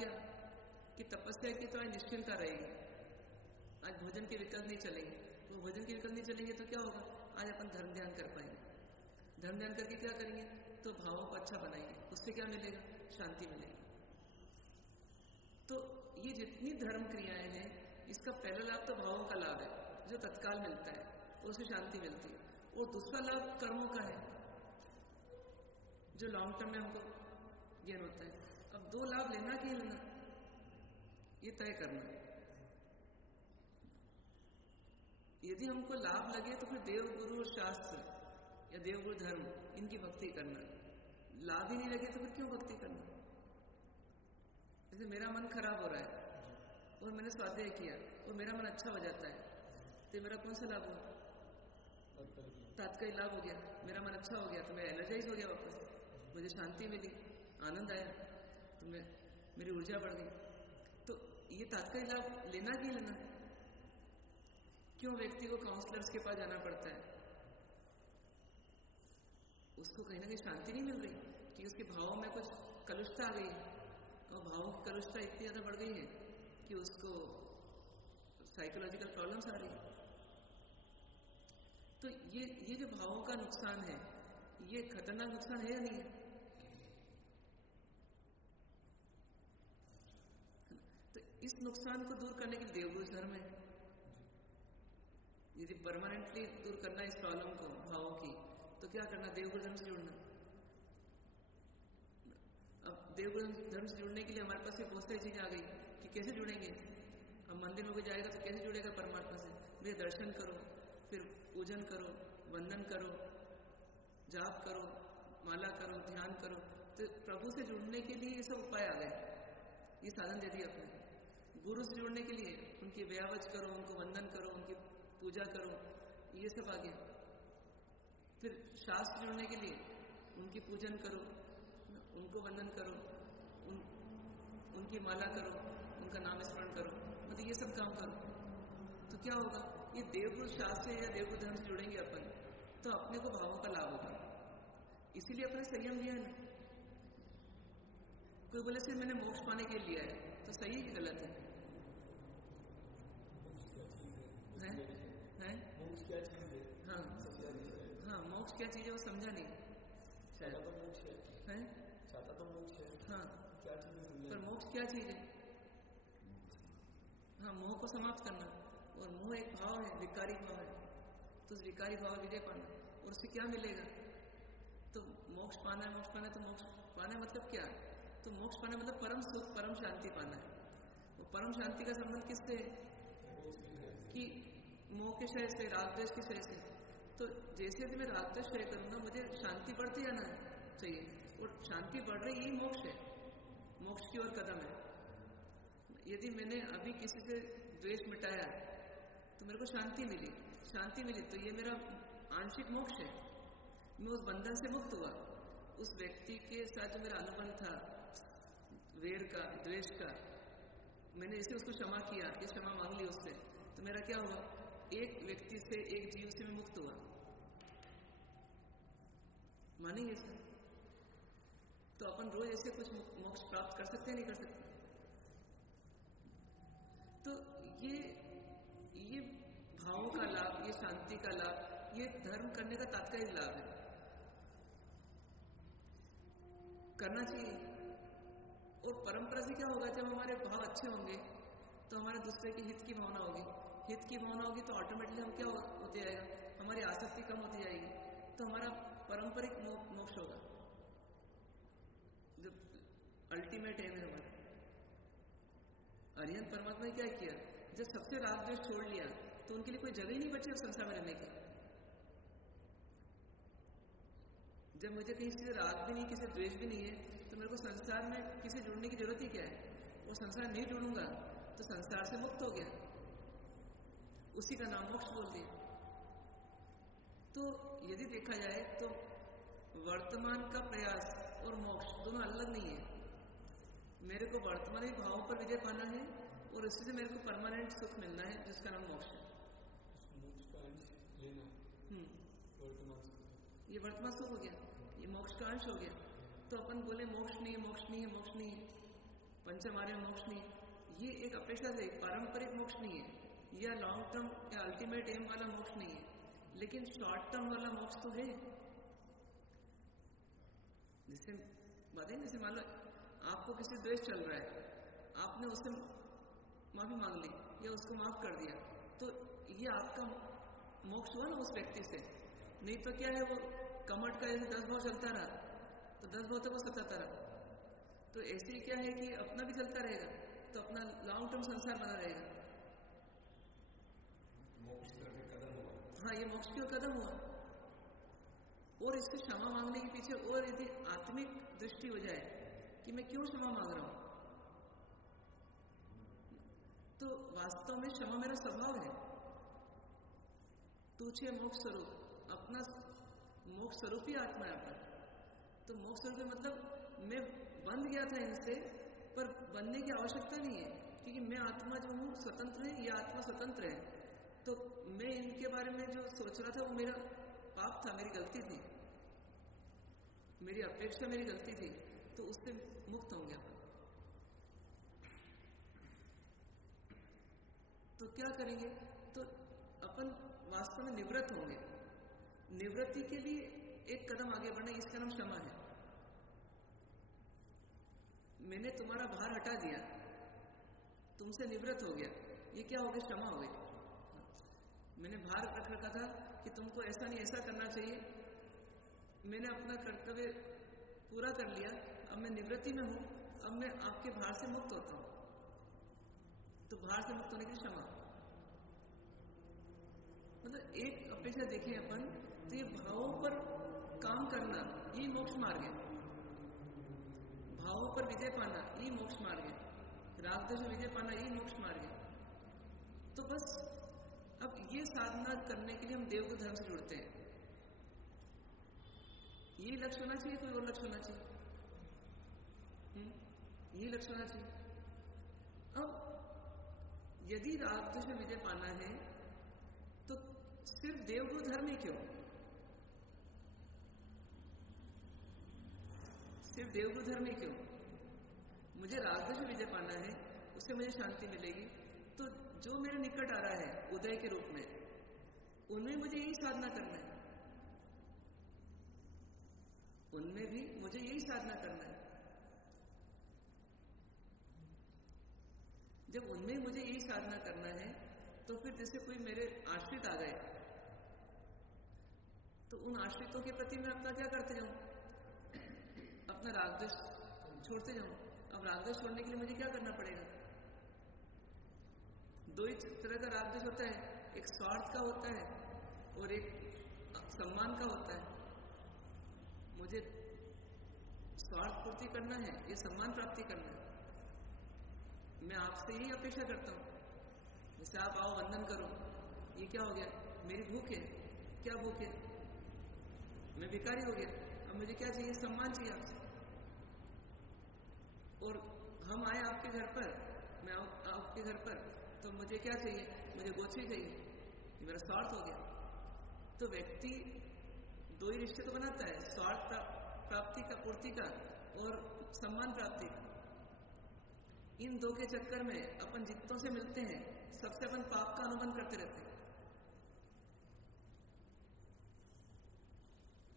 क्या कि तपस्या की तो आज निश्चिंता रहेगी, आज भोजन के विकल्प नहीं चलेंगे। तो भोजन के विकल्प नहीं चलेंगे तो क्या होगा, आज अपन धर्म ध्यान कर पाएंगे। धर्म ध्यान करके क्या करेंगे, तो भावों को अच्छा बनाएंगे, उससे क्या मिलेगा, शांति मिलेगी। तो ये जितनी धर्म क्रियाएं हैं, इसका पहला लाभ तो भावों का लाभ है जो तत्काल मिलता है, तो उससे शांति मिलती है। और दूसरा लाभ कर्मों का है जो लॉन्ग टर्म में हमको गेन होता है। अब दो लाभ लेना कि लेना, ये तय करना। यदि हमको लाभ लगे तो फिर देव गुरु और शास्त्र या देव गुरु धर्म इनकी भक्ति करना, लाभ ही नहीं लगे तो फिर क्यों भक्ति करना। जैसे मेरा मन खराब हो रहा है और मैंने स्वाध्याय किया और मेरा मन अच्छा हो जाता है, तो मेरा कौन सा लाभ हुआ, तात्कालिक लाभ हो गया। मेरा मन अच्छा हो गया तो मैं एनर्जाइज हो गया, वापस मुझे शांति मिली, आनंद आया, तो मेरी ऊर्जा बढ़ गई। तो ये तात्कालिक लाभ लेना कि लेना। क्यों व्यक्ति को काउंसलर्स के पास जाना पड़ता है, उसको कहीं ना कहीं शांति नहीं मिल रही कि उसके भावों में कुछ कलुषता आ गई है, और भावों की कलुषता इतनी ज्यादा बढ़ गई है कि उसको साइकोलॉजिकल प्रॉब्लम्स आ रही है। तो ये जो भावों का नुकसान है, ये खतरनाक नुकसान है या नहीं है। तो इस नुकसान को दूर करने के लिए देवगुरु धर्म है। यदि परमानेंटली दूर करना इस प्रॉब्लम को भावों की, तो क्या करना, देवगुरु धर्म से जुड़ना। अब देवगुरु धर्म से जुड़ने के लिए हमारे पास ये बहुत सारी चीजें आ गई कि कैसे जुड़ेंगे। अब मंदिर में जाएगा तो कैसे जुड़ेगा परमात्मा से, मेरे दर्शन करो, फिर पूजन करो, वंदन करो, जाप करो, माला करो, ध्यान करो। तो प्रभु से जुड़ने के लिए ये सब उपाय आ गए, ये साधन दे दिया अपने। गुरु से जुड़ने के लिए उनकी व्यावच करो, उनको वंदन करो, उनकी पूजा करो, ये सब आ गया। फिर शास्त्र जुड़ने के लिए उनकी पूजन करो, उनको वंदन करो, उनकी माला करो, उनका नाम स्मरण करो, मतलब ये सब काम करो। तो क्या होगा, ये देवगुरु शास्त्र या देवगुरु धर्म से जुड़ेंगे अपन, तो अपने को भावों का लाभ होगा। इसीलिए अपने संयम लिया है ना। कोई बोले सिर्फ मैंने मोक्ष पाने के लिए लिया है, तो सही है कि गलत है? मोक्ष क्या चीज है? हाँ हाँ, मोक्ष क्या चीज है वो समझा नहीं शायद। तो मोक्ष है, चाहता तो मोक्ष है। हाँ, क्या चीज है, पर मोक्ष क्या चीज है? हाँ, मोह को समाप्त करना। और मोह एक भाव है, विकारी भाव है, तो उस विकारी भाव विजय पाना। और उससे क्या मिलेगा, तो मोक्ष पाना है, मोक्ष पाना है, तो मोक्ष पाना है मतलब क्या है, तो मोक्ष पाना मतलब परम सुख, परम शांति पाना है। वो परम शांति का संबंध किससे है, कि मोह के क्षय से, राग द्वेष के क्षय से। तो जैसे भी मैं राग द्वेष क्षय करूंगा, मुझे शांति बढ़ती जाना चाहिए, और शांति बढ़ रही, यही मोक्ष है, मोक्ष की ओर कदम है। यदि मैंने अभी किसी से द्वेष मिटाया तो मेरे को शांति मिली, तो ये मेरा आंशिक मोक्ष है। मैं उस बंधन से मुक्त हुआ। उस व्यक्ति के साथ जो मेरा अनुबंध था, वैर का, द्वेष का, मैंने इसे उसको क्षमा किया, ये क्षमा मांग ली उससे, तो मेरा क्या हुआ, एक व्यक्ति से, एक जीव से मैं मुक्त हुआ। मानेंगे सर? तो अपन रोज ऐसे कुछ मोक्ष प्राप्त कर सकते हैं, नहीं कर सकते? तो ये भावों का लाभ, ये शांति का लाभ, ये धर्म करने का तात्कालिक लाभ है, करना चाहिए। और परंपरा से क्या होगा, जब हमारे भाव अच्छे होंगे तो हमारे दूसरे की हित की भावना होगी, हित की भावना होगी तो ऑटोमेटिकली हम क्या होते जाएगा, हमारी आसक्ति कम होती जाएगी, तो हमारा पारंपरिक मोक्ष होगा, जो अल्टीमेट एम है हमारा। अरिहंत परमात्मा ने क्या किया, जब सबसे राग द्वेष छोड़ लिया तो उनके लिए कोई जगह ही नहीं बची उस संसार में रहने की। जब मुझे कहीं से राग भी नहीं, किसी द्वेष भी नहीं है, तो मेरे को संसार में किसी जुड़ने की जरूरत ही क्या है। वो संसार नहीं जुड़ूंगा तो संसार से मुक्त हो गया, उसी का नाम मोक्ष बोल दिया। तो यदि देखा जाए तो वर्तमान का प्रयास और मोक्ष दोनों अलग नहीं है। मेरे को वर्तमानी भावों पर विजय पाना है और इसी से मेरे को परमानेंट सुख मिलना है, जिसका नाम मोक्ष है। मोक्ष का अंश लेना, वर्तमान ये वर्तमान सुख हो गया, ये मोक्ष का अंश हो गया। तो अपन बोले मोक्ष नहीं है, मोक्ष नहीं है, मोक्ष नहीं है, पंचमार्य मोक्ष नहीं, ये एक अपेक्षा से पारंपरिक मोक्ष नहीं है, या लॉन्ग टर्म या अल्टीमेट एम वाला मोक्ष नहीं है, लेकिन शॉर्ट टर्म वाला मोक्ष तो है। जिससे बात है, जैसे मान लो आपको किसी द्वेष चल रहा है, आपने उससे माफी मांग ली या उसको माफ कर दिया, तो ये आपका मोक्ष हुआ ना उस व्यक्ति से। नहीं तो क्या है, वो कमट का जैसे 10 भाव चलता रहा तो 10 भाव तक वो सताता रहा। तो ऐसे ही क्या है कि अपना भी चलता रहेगा तो अपना लॉन्ग टर्म संसार बना रहेगा। मोक्ष की तरफ एक कदम हुआ। हाँ, ये मोक्ष की ओर कदम हुआ। और इससे क्षमा मांगने के पीछे और यदि आत्मिक दृष्टि हो जाए कि मैं क्यों क्षमा मांग रहा हूं, तो वास्तव में क्षमा मेरा स्वभाव है। तुझे मोक्ष स्वरूप, अपना मोक्ष स्वरूप ही आत्मा है अपना। तो मोक्ष स्वरूप मतलब मैं बंध गया था इनसे, पर बनने की आवश्यकता नहीं है, क्योंकि मैं आत्मा जो हूं स्वतंत्र है, यह आत्मा स्वतंत्र है। तो मैं इनके बारे में जो सोच रहा था वो मेरा पाप था, मेरी गलती थी, मेरी अपेक्षा मेरी गलती थी, तो उससे मुक्त हो गया। तो क्या करेंगे, तो अपन वास्तव में निवृत्त होंगे। निवृत्ति के लिए एक कदम आगे बढ़ना, इसका नाम क्षमा है। मैंने तुम्हारा भार हटा दिया, तुमसे निवृत्त हो गया, ये क्या हो गया, क्षमा हो गई। मैंने भार रख रखा था कि तुमको ऐसा नहीं ऐसा करना चाहिए, मैंने अपना कर्तव्य पूरा कर लिया, अब मैं निवृत्ति में हूं, अब मैं आपके भार से मुक्त होता हूं। तो भार से मुक्त होने की क्षमा, मतलब एक अपेक्षा देखें अपन, तो ये भावों पर काम करना ये मोक्ष मार्ग है। भावों पर विजय पाना ये मोक्ष मार्ग है। राग द्वेष विजय पाना ये मोक्ष मार्ग है। तो बस अब ये साधना करने के लिए हम देवगुरु धर्म से जुड़ते हैं। ये लक्ष्य होना चाहिए, कोई और लक्ष्य होना चाहिए? ये लक्ष्य होना चाहिए। अब यदि राग द्वेष विजय पाना है तो सिर्फ देवगुरु धर्म ही क्यों? सिर्फ देवगुरु धर्म ही क्यों? मुझे राग द्वेष विजय पाना है, उससे मुझे शांति मिलेगी, तो जो मेरे निकट आ रहा है उदय के रूप में, उनमें मुझे यही साधना करना है, उनमें भी मुझे यही साधना करना है। जब उनमें मुझे यही साधना करना है, तो फिर जैसे कोई मेरे आश्रित आ गए, तो उन आश्रितों के प्रति मैं अपना क्या करते जाऊं? अपना राग द्वेष छोड़ते जाऊं। अब राग द्वेष छोड़ने के लिए मुझे क्या करना पड़ेगा? दो ही तरह का राग द्वेष होता है, एक स्वार्थ का होता है और एक सम्मान का होता है। मुझे स्वार्थ पूर्ति करना है, ये सम्मान प्राप्ति करना है। मैं आपसे यही अपेक्षा करता हूं, जैसे आप आओ वंदन करो, ये क्या हो गया? मेरी भूख है। क्या भूख है? मैं भिखारी हो गया, अब मुझे क्या चाहिए? सम्मान चाहिए आपसे। और हम आए आपके घर पर, मैं आपके घर पर, तो मुझे क्या चाहिए? मुझे गोछी चाहिए, ये मेरा स्वार्थ हो गया। तो व्यक्ति दो ही रिश्ते तो बनाता है, स्वार्थ प्राप्ति का, पूर्ति का, और सम्मान प्राप्ति का। इन दो के चक्कर में अपन जितनों से मिलते हैं सबसे अपन पाप का अनुबंध करते रहते हैं।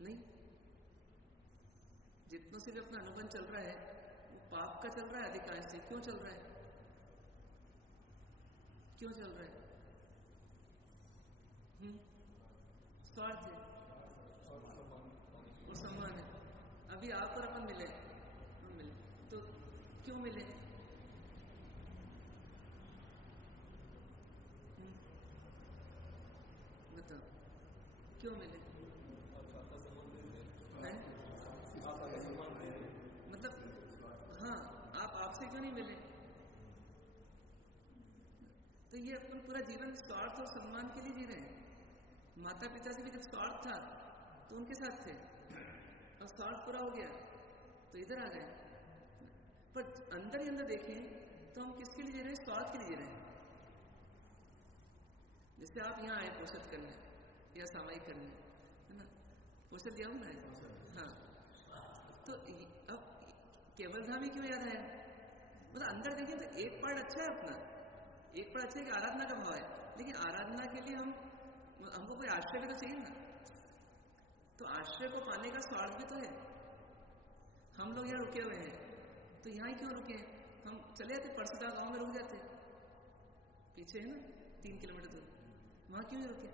नहीं, जितनों से भी अपना अनुबंध चल रहा है वो पाप का चल रहा है अधिकांश से। क्यों चल रहा है? क्यों चल रहा है? स्वार्थ है और सम्मान है। अभी आप और अपन मिले, तो क्यों मिले? बताओ क्यों मिले? मतलब हाँ, आप आपसे क्यों नहीं मिले? तो ये अपन पूरा जीवन स्वार्थ और सम्मान के लिए जी रहे हैं। माता पिता से भी जब स्वार्थ था तो उनके साथ थे, और स्वार्थ पूरा हो गया तो इधर आ गए। पर अंदर ही अंदर देखें तो हम किसके लिए जी रहे हैं? स्वार्थ के लिए जी रहे हैं। जैसे आप यहाँ आए पोषण करने या सामायिक करने, है ना? पोषण दिया हूं ना? हाँ, तो अब केवल धाम ही क्यों याद आया? मतलब अंदर देखिए तो एक पार्ट अच्छा है अपना, एक पार्ट अच्छा है कि आराधना का भाव है, लेकिन आराधना के लिए हमको कोई आश्रय भी तो चाहिए ना। तो आश्रय को पाने का स्वार्थ भी तो है। हम लोग यहाँ रुके हुए हैं, तो यहाँ ही क्यों रुके हैं? हम चले जाते परसदा गांव में रुक जाते, पीछे है ना 3 किलोमीटर दूर, वहां क्यों नहीं रुके?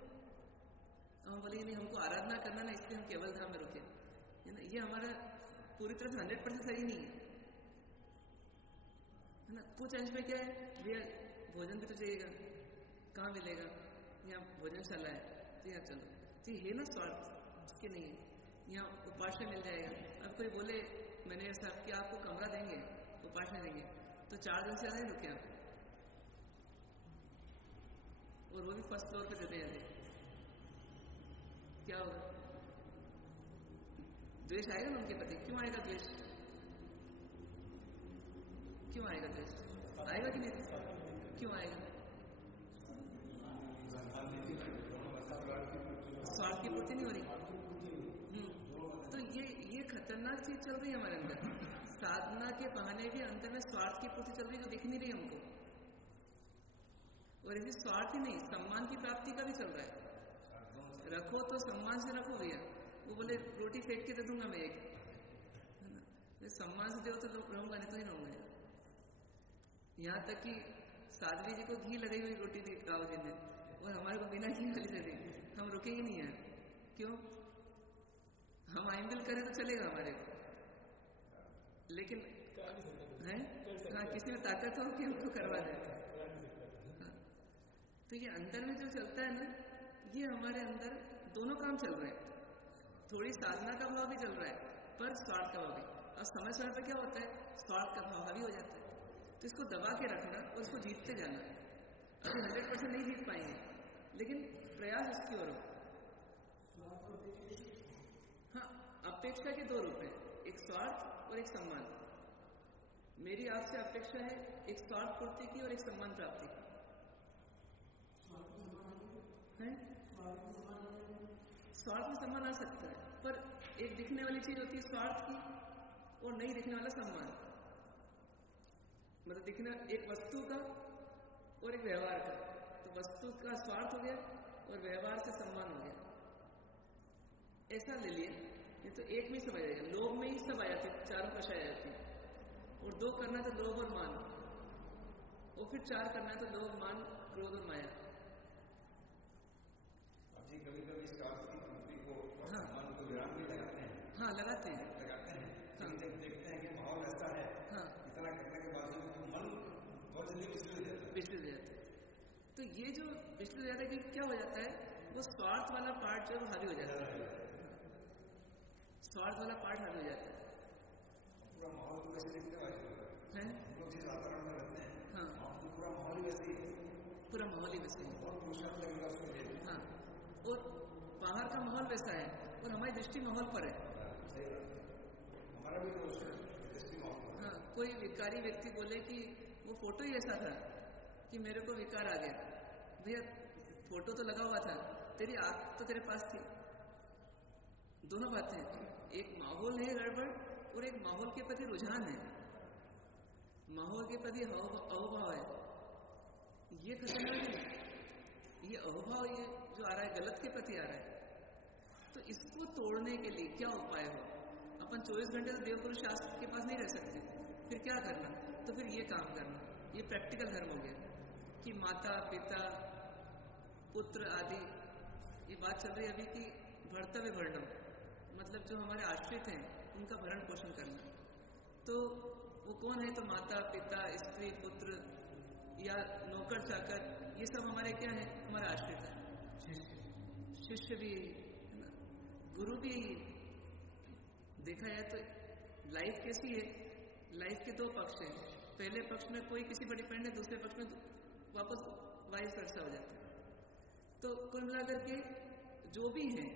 हम बोले नहीं हमको आराधना करना ना, इसलिए हम केवल धाम में रुके, है ना। ये हमारा पूरी तरह से 100% सही नहीं है ना। कुछ अंश में क्या है, भैया भोजन भी तो चाहिएगा, कहाँ मिलेगा? यहाँ भोजनशाला है तो यहाँ चलो, तो है ना स्वार्थ कि नहीं? यहाँ उपासना मिल जाएगा। अब कोई बोले मैंने साहब कि आपको कमरा देंगे, उपासना देंगे, तो 4 दिन से ज़्यादा ही रुके आप, और वो भी फर्स्ट फ्लोर पे देते हैं, क्या होगा? द्वेष आएगा ना उनके प्रति? क्यों आएगा द्वेष? क्यों आएगा द्वेष? आएगा कि नहीं? क्यों आएगा? स्वार्थ की पूर्ति नहीं हो रही। तो ये खतरनाक चीज चल रही है हमारे अंदर। साधना के बहाने भी अंदर में स्वार्थ की पूर्ति चल रही है, जो दिख नहीं रही हमको। और इसी स्वार्थ ही नहीं, सम्मान की प्राप्ति का भी चल रहा है। रखो तो सम्मान से रखो भैया। वो बोले रोटी फेंक के दे दूंगा मैं एक, है ना। सम्मान से दो तो रहूंगा, नहीं तो ही रहूंगा। यहाँ तक कि साध्वी जी को घी लगाई हुई रोटी दी राव जी ने, और हमारे को बिना घी वाली दे दी। हम रुकेंगे नहीं है, क्यों? हम आइंबिल करें तो चलेगा हमारे को, लेकिन है हाँ किसी में ताकत हो कि हमको करवा दे। तो ये अंदर में जो चलता है ना, ये हमारे अंदर दोनों काम चल रहे हैं। थोड़ी साधना का भाव भी चल रहा है, पर स्वार्थ का भाव भी। और समय समय पर क्या होता है, स्वार्थ का भाव हावी हो जाता है। तो इसको दबा के रखना और इसको जीतते जाना। अभी 100% नहीं जीत पाएंगे, लेकिन प्रयास इसकी ओर हो। हाँ, अपेक्षा के 2 रूप हैं, एक स्वार्थ और एक सम्मान। मेरी आपसे अपेक्षा है एक स्वार्थ पूर्ति की और एक सम्मान प्राप्ति की। है स्वार्थ में सम्मान आ सकता है, पर एक दिखने वाली चीज होती है स्वार्थ की, और नहीं दिखने वाला सम्मान। मतलब दिखना एक वस्तु का और एक व्यवहार का। तो वस्तु का स्वार्थ हो गया और व्यवहार से सम्मान हो गया। ऐसा ले लिए, ये तो एक में सब आ जाएगा। लोभ में ही सब आ जाती है, 4 कषाय आ जाती है। और 2 करना तो लोभ और मान, और फिर 4 करना तो लोभ, मान, क्रोध और माया। कभी कभी स्वार्थ की पूर्ति को और हाँ, सम्मान को विराम भी लगाते हैं। हाँ लगाते हैं। हाँ, जब देखते हैं कि माहौल ऐसा है, हाँ, इतना करने के बाद मन बहुत जल्दी पिछड़ जाता है। तो ये जो पिछड़ जाता है कि क्या हो जाता है, वो स्वार्थ वाला पार्ट जो हावी हो जाता है। स्वार्थ वाला पार्ट हावी हो जाता है। पूरा माहौल तो वैसे दिखने वाला है। हम लोग जिस वातावरण में रहते हैं, हाँ, पूरा माहौल ही वैसे ही है। पूरा माहौल ही वैसे ही। बहुत पोषक लगेगा उसको देख। हाँ, और बाहर का माहौल वैसा है, और हमारी दृष्टि माहौल पर है। हमारा भी दोष है, दृष्टि माहौल। हाँ, कोई विकारी व्यक्ति बोले कि वो फोटो ही ऐसा था कि मेरे को विकार आ गया। भैया फोटो तो लगा हुआ था, तेरी आंख तो तेरे पास थी। दोनों बातें, एक माहौल है गड़बड़ और एक माहौल के प्रति रुझान है, माहौल के प्रति अहोभाव है। ये खतरनाक है। ये अहोभाव, ये जो आ रहा है गलत के प्रति आ रहा है। तो इसको तोड़ने के लिए क्या उपाय हो? अपन 24 घंटे तो देवगुरु शास्त्र के पास नहीं रह सकते, फिर क्या करना? तो फिर ये काम करना। ये प्रैक्टिकल धर्म हो गया कि माता पिता पुत्र आदि, ये बात चल रही है अभी कि भर्तव्य वर्णम, मतलब जो हमारे आश्रित हैं उनका भरण पोषण करना। तो वो कौन है? तो माता पिता, स्त्री, पुत्र या नौकर चाकर, ये सब हमारे क्या है? हमारे आश्रित है। शिष्य भी है ना, गुरु भी है। देखा जाए तो लाइफ कैसी है? लाइफ के 2 पक्ष हैं। पहले पक्ष में कोई किसी पर डिपेंड है, दूसरे पक्ष में वापस वाइस वर्सा हो जाता है। तो कुल मिलाकर के जो भी है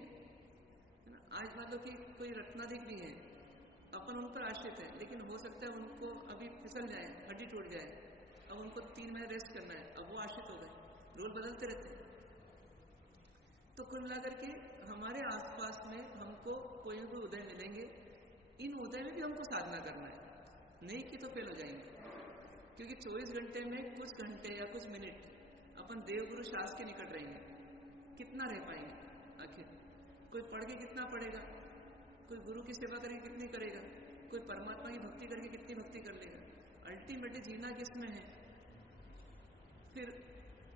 ना, आज मान लो कि कोई रत्नाधिक भी है, अपन उन पर आश्रित है, लेकिन हो सकता है उनको अभी फिसल जाए, हड्डी टूट जाए, अब उनको 3 महीने रेस्ट करना है, अब वो आश्रित हो गए। रोल बदलते रहते हैं। तो कुल मिलाकर के हमारे आसपास में हमको कोई ना कोई उदय मिलेंगे। इन उदय में भी हमको साधना करना है, नहीं कि तो फेल हो जाएंगे। क्योंकि 24 घंटे में कुछ घंटे या कुछ मिनट अपन देवगुरु शास्त्र के निकट रहेंगे, कितना रह पाएंगे आखिर? कोई पढ़ के कितना पढ़ेगा, कोई गुरु की सेवा करके कितनी करेगा, कोई परमात्मा की भक्ति करके कितनी भक्ति कर लेगा? अल्टीमेटली जीना किसमें है? फिर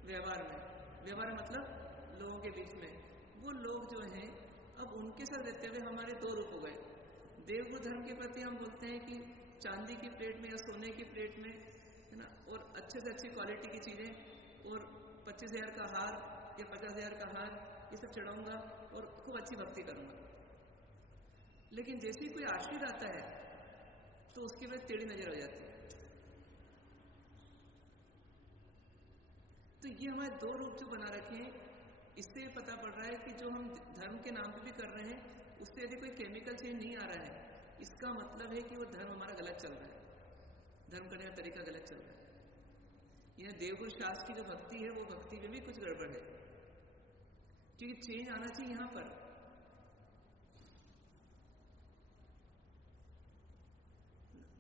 व्यवहार में। व्यवहार मतलब लोगों के बीच में। वो लोग जो हैं अब उनके साथ रहते हुए हमारे दो रूप हो गए। देवगुरु धर्म के प्रति हम बोलते हैं कि चांदी की प्लेट में या सोने की प्लेट में, है ना, और अच्छे से अच्छी क्वालिटी की चीजें और 25,000 का हार या 50,000 का हार ये सब चढ़ाऊंगा और खूब अच्छी भक्ति करूंगा। लेकिन जैसे ही कोई आश्रित आता है तो उसकी वजह टेढ़ी नजर हो जाती है। तो ये हमारे दो रूप जो बना रखे हैं, इससे पता पड़ रहा है कि जो हम धर्म के नाम पे भी कर रहे हैं उससे यदि कोई केमिकल चेंज नहीं आ रहा है, इसका मतलब है कि वो धर्म हमारा गलत चल रहा है, धर्म करने का तरीका गलत चल रहा है। यह देवगुरु शास्त्र की जो भक्ति है वो भक्ति में भी कुछ गड़बड़ है, क्योंकि चेंज आना चाहिए यहां पर।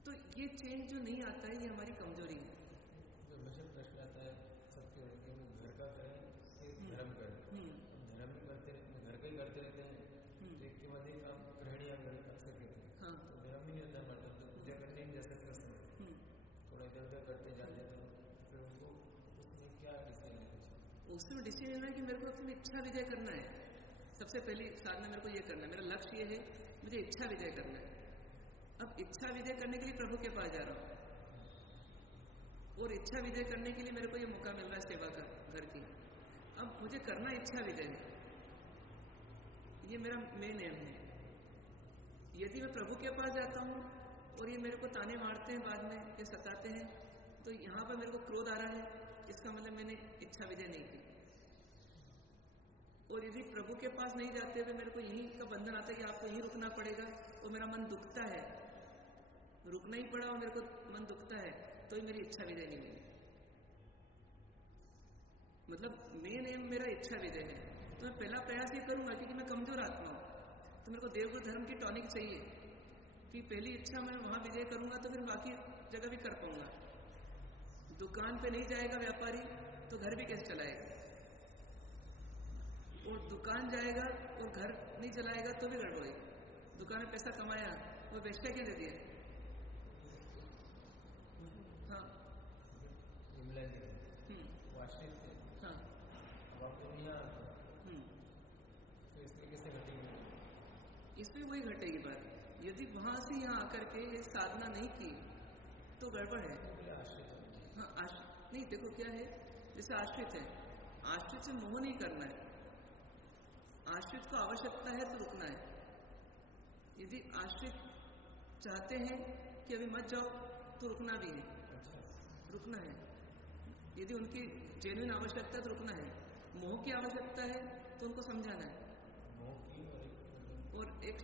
तो ये चेंज जो नहीं आता है ये हमारी कमजोरी है। जो मुझे प्रश्न आता है सबके घर का करें कि धर्म करें, धर्म भी करते रहते हैं, घर का ही करते रहते हैं, एक के बाद एक काम गृहणियां अक्सर कहते हैं। हाँ। तो धर्म भी नहीं होता हमारे, तो पूजा करने में जैसे करते हैं थोड़ा इधर उधर करते जाते हैं, तो फिर उसको उसमें क्या डिसीजन लेना चाहिए? उसमें डिसीजन लेना है कि मेरे को अपनी इच्छा विजय करना है। सबसे पहली साधना मेरे को ये करना है, मेरा लक्ष्य ये है, मुझे इच्छा विजय करना है। अब इच्छा विजय करने के लिए प्रभु के पास जा रहा हूं, और इच्छा विजय करने के लिए मेरे को ये मौका मिल रहा है सेवा का घर की। अब मुझे करना इच्छा विजय है, ये मेरा मेन एम है। यदि मैं प्रभु के पास जाता हूं और ये मेरे को ताने मारते हैं बाद में, ये सताते हैं, तो यहां पर मेरे को क्रोध आ रहा है, इसका मतलब मैंने इच्छा विजय नहीं की। और यदि प्रभु के पास नहीं जाते हुए मेरे को यहीं का बंधन आता है कि आपको यहीं रुकना पड़ेगा, और मेरा मन दुखता है, रुकना ही पड़ा और मेरे को मन दुखता है, तो ही मेरी इच्छा विजय नहीं मिली। मतलब मेन एम मेरा इच्छा विजय है। तो मैं पहला प्रयास ये करूंगा क्योंकि मैं कमजोर आत्मा हूं, तो मेरे को देवगुरु धर्म की टॉनिक चाहिए कि पहली इच्छा मैं वहां विजय करूंगा तो फिर बाकी जगह भी कर पाऊंगा। दुकान पे नहीं जाएगा व्यापारी तो घर भी कैसे चलाएगा, और दुकान जाएगा और घर नहीं चलाएगा तो भी गड़बड़ होगी। दुकान में पैसा कमाया, वो बेचते क्या दे दिया? हाँ, हाँ, इसमें वही घटेगी बात। यदि वहां से यहाँ आकर के ये साधना नहीं की तो गड़बड़ है। हाँ, नहीं, देखो क्या है, जैसे आश्रित है, आश्रित से मोह नहीं करना है, आश्रित को आवश्यकता है तो रुकना है। यदि आश्रित चाहते हैं कि अभी मत जाओ तो रुकना भी है, रुकना है। यदि उनकी जेन्युइन आवश्यकता है तो रुकना है, मोह की आवश्यकता है तो उनको समझाना है, और एक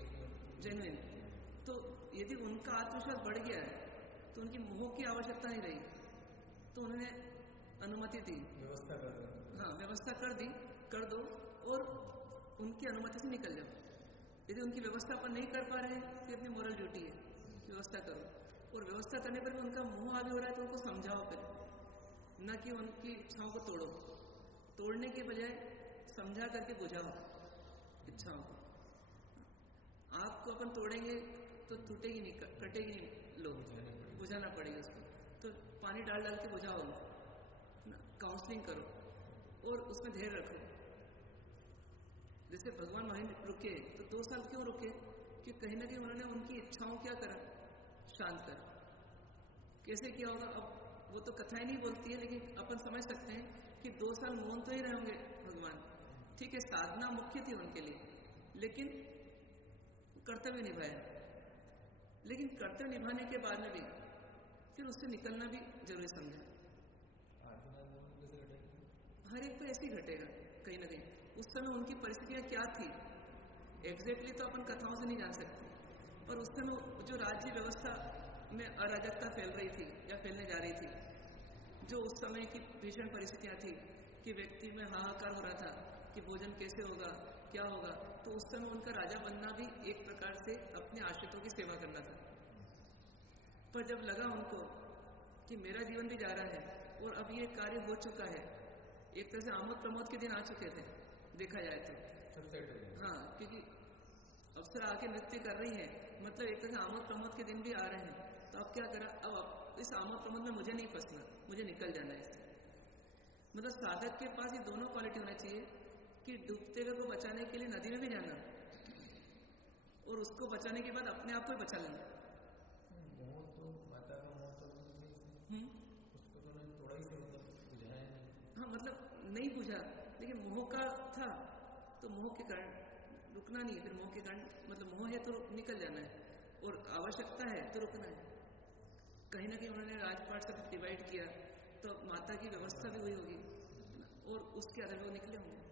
जेन्युइन। तो यदि उनका आत्मविश्वास बढ़ गया है तो उनकी मोह की आवश्यकता नहीं रही, तो उन्होंने अनुमति दी, व्यवस्था कर दो। हाँ, व्यवस्था कर दो और उनकी अनुमति से निकल जाओ। यदि उनकी व्यवस्था पर नहीं कर पा रहे हैं तो अपनी मोरल ड्यूटी है, व्यवस्था करो। और व्यवस्था करने पर भी उनका मोह आगे हो रहा है तो उनको समझाओ फिर, न कि उनकी इच्छाओं को तोड़ो। तोड़ने के बजाय समझा करके बुझाओ इच्छाओं को। आपको अपन तोड़ेंगे तो टूटेगी नहीं, कटेगी नहीं, लोग बुझाना पड़ेगा उसको। तो पानी डाल के बुझाओ, काउंसलिंग करो और उसमें धैर्य रखो। जैसे भगवान वहीं रुके तो 2 साल क्यों रुके? कि कहीं ना कहीं उन्होंने उनकी इच्छाओं क्या करा, शांत कर। कैसे किया होगा अब वो तो कथाएं नहीं बोलती है, लेकिन अपन समझ सकते हैं कि 2 साल मौन तो ही रहे होंगे भगवान। ठीक है, साधना मुख्य थी उनके लिए, लेकिन कर्तव्य निभाया। लेकिन कर्तव्य निभाने के बाद में भी फिर उससे निकलना भी जरूरी समझा। हर एक को ऐसे ही घटेगा कहीं ना कहीं। उस समय उनकी परिस्थितियां क्या थी एग्जैक्टली तो अपन कथाओं से नहीं जान सकते, पर उस समय जो राज्य व्यवस्था में अराजकता फैल रही थी या फैलने जा रही थी, जो उस समय की भीषण परिस्थितियां थी कि व्यक्ति में हाहाकार हो रहा था कि भोजन कैसे होगा, क्या होगा, तो उस समय उनका राजा बनना भी एक प्रकार से अपने आश्रितों की सेवा करना था। पर जब लगा उनको कि मेरा जीवन भी जा रहा है और अब ये कार्य हो चुका है। एक तरह से आमोद प्रमोद के दिन आ चुके थे देखा जाए तो। हाँ, क्योंकि अप्सरा आके नृत्य कर रही है, मतलब एक तरह से आमोद प्रमोद के दिन भी आ रहे हैं। तो अब क्या करा, अब इस आमोद प्रमोद में मुझे नहीं फंसना, मुझे निकल जाना है इससे। मतलब साधक के पास ये दोनों क्वालिटी होना चाहिए कि डूबते हुए को बचाने के लिए नदी में भी जाना और उसको बचाने के बाद अपने आप को बचा लेना। हाँ, मतलब नहीं बुझा, लेकिन मोह का था तो मोह के कारण रुकना नहीं है। फिर मोह के कारण मतलब मोह है तो निकल जाना है और आवश्यकता है तो रुकना है। कहीं ना कहीं उन्होंने राजपाट सब डिवाइड किया तो माता की व्यवस्था भी हुई होगी और उसके आधार पर वो निकले होंगे।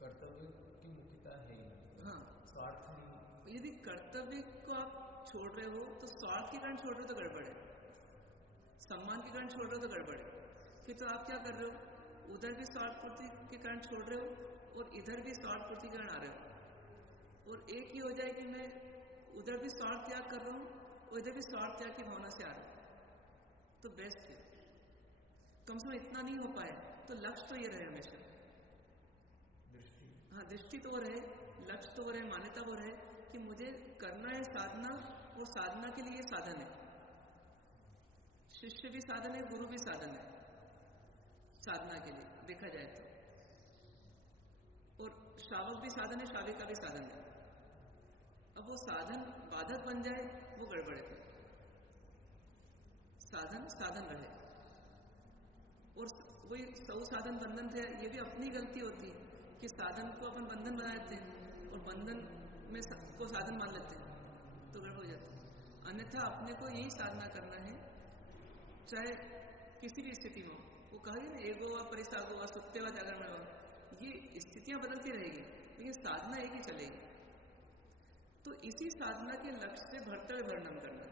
कर्तव्य की मुख्यता है। हाँ, स्वार्थ नहीं। यदि कर्तव्य को आप छोड़ रहे हो तो स्वार्थ के कारण छोड़ रहे हो तो गड़बड़ है, सम्मान के कारण छोड़ रहे हो तो गड़बड़ है। फिर तो आप क्या कर रहे हो, उधर भी स्वार्थ पूर्ति के कारण छोड़ रहे हो और इधर भी स्वार्थ पूर्ति के कारण आ रहे हो। और एक ही हो जाए कि मैं उधर भी स्वार्थ त्याग कर रहा हूँ और इधर भी स्वार्थ त्याग की भावना से आ रहा हूँ, तो बेस्ट है। कम से कम इतना नहीं हो पाए तो लक्ष्य तो ये रहे हमेशा। हाँ, दृष्टि तो वो रहे, लक्ष्य तो वो रहे, मान्यता वो रहे कि मुझे करना है साधना, वो साधना के लिए साधन है। शिष्य भी साधन है, गुरु भी साधन है साधना के लिए देखा जाए तो, और श्रावक भी साधन है, श्राविका भी साधन है। अब वो साधन बाधक बन जाए वो गड़बड़ है। साधन साधन रहे और वही सौ साधन बंधन थे, ये भी अपनी गलती होती है कि साधन को अपन बंधन बना देते हैं और बंधन में को साधन मान लेते हैं तो गड़बड़ हो जाता है। अन्यथा अपने को यही साधना करना है, चाहे किसी भी स्थिति में। वो कहा ना, एगो व परिसागो व सुप्ते व जागरण में, ये स्थितियां बदलती रहेगी लेकिन साधना एक ही चलेगी। तो इसी साधना के लक्ष्य से भर्तव्य वर्णन करना,